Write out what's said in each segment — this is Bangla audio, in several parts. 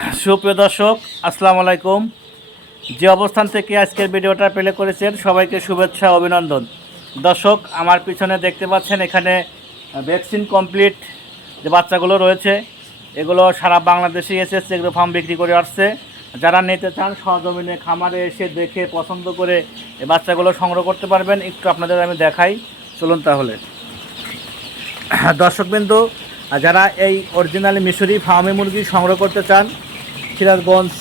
সুপ্রিয় দর্শক, আসসালামু আলাইকুম। যে অবস্থান থেকে আজকের ভিডিওটা প্লে করেছেন সবাইকে শুভেচ্ছা, অভিনন্দন। দর্শক, আমার পিছনে দেখতে পাচ্ছেন এখানে ভ্যাকসিন কমপ্লিট যে বাচ্চাগুলো রয়েছে, এগুলো সারা বাংলাদেশে এসেছে, এগুলো ফার্ম বিক্রি করে আসছে। যারা নিতে চান সরজমিনে খামারে এসে দেখে পছন্দ করে এই বাচ্চাগুলো সংগ্রহ করতে পারবেন। একটু আপনাদের আমি দেখাই, চলুন তাহলে। দর্শকবিন্দু, যারা এই অরিজিনালি মিশরি ফার্মি মুরগি সংগ্রহ করতে চান, সিরাজগঞ্জ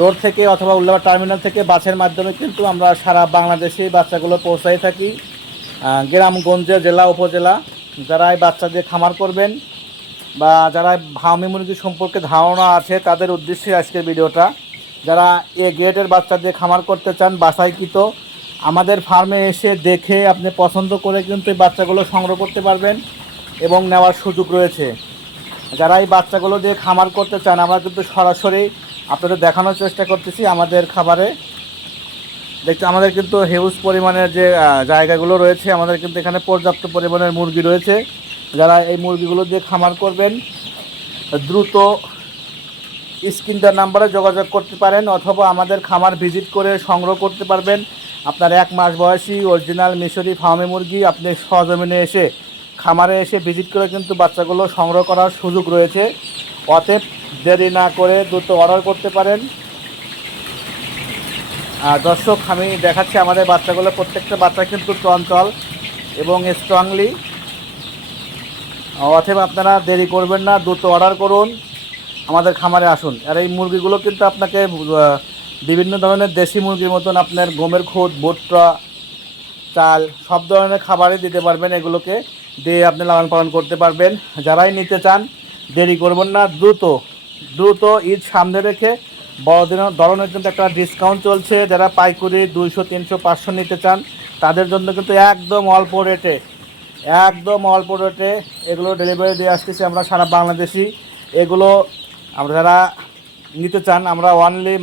রোড থেকে অথবা উল্লাপাড়া টার্মিনাল থেকে বাসের মাধ্যমে কিন্তু আমরা সারা বাংলাদেশে বাচ্চাগুলো পৌঁছাই থাকি, গ্রামগঞ্জে, জেলা, উপজেলা। যারা এই বাচ্চা দিয়ে খামার করবেন বা যারা ফার্মি মুরগি সম্পর্কে ধারণা আছে তাদের উদ্দেশ্যে আজকের ভিডিওটা। যারা এ গ্রেডের বাচ্চা দিয়ে খামার করতে চান বাছাইকৃত, আমাদের ফার্মে এসে দেখে আপনি পছন্দ করে কিন্তু এই বাচ্চাগুলো সংগ্রহ করতে পারবেন এবং নেওয়ার সুযোগ রয়েছে। যারা এই বাচ্চাগুলো দিয়ে খামার করতে চান, আমরা কিন্তু সরাসরি আপনাদের দেখানোর চেষ্টা করতেছি। আমাদের খাবারে দেখতে আমাদের কিন্তু হিউজ পরিমাণের যে জায়গাগুলো রয়েছে, আমাদের কিন্তু এখানে পর্যাপ্ত পরিমাণের মুরগি রয়েছে। যারা এই মুরগিগুলো দিয়ে খামার করবেন, দ্রুত স্ক্রিনটার নাম্বারে যোগাযোগ করতে পারেন অথবা আমাদের খামার ভিজিট করে সংগ্রহ করতে পারবেন। আপনার 1 মাস বয়সী অরিজিনাল মিশরি ফার্মি মুরগি আপনি সরজমিনে এসে খামারে এসে ভিজিট করে কিন্তু বাচ্চাগুলো সংগ্রহ করার সুযোগ রয়েছে। অতএব দেরি না করে দ্রুত অর্ডার করতে পারেন। দর্শক, আমি দেখাচ্ছি আমাদের বাচ্চাগুলো, প্রত্যেকটা বাচ্চা কিন্তু চঞ্চল এবং স্ট্রংলি। অতএব আপনারা দেরি করবেন না, দ্রুত অর্ডার করুন, আমাদের খামারে আসুন। আর এই মুরগিগুলো কিন্তু আপনাকে বিভিন্ন ধরনের দেশি মুরগির মতন আপনার গমের খুদ, ভুট্টা, চাল সব ধরনের খাবারই দিতে পারবেন। এগুলোকে দিয়ে আপনি লালন পালন করতে পারবেন। যারাই নিতে চান দেরি করবেন না, দ্রুত ঈদ সামনে রেখে বড়দিনের ধরনের কিন্তু একটা ডিসকাউন্ট চলছে। যারা পাইকারি 200, 300, 500 নিতে চান তাদের জন্য কিন্তু একদম অল্প রেটে এগুলো ডেলিভারি দিয়ে আসতেছি আমরা সারা বাংলাদেশি। এগুলো আমরা যারা নিতে চান, আমরা অনলি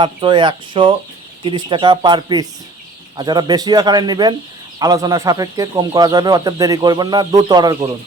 মাত্র 130 টাকা পার পিস। আর যারা বেশি আকারে নেবেন আলোচনা সাপেক্ষে কম করা যাবে। অতএব দেরি করবেন না, দ্রুত অর্ডার করুন।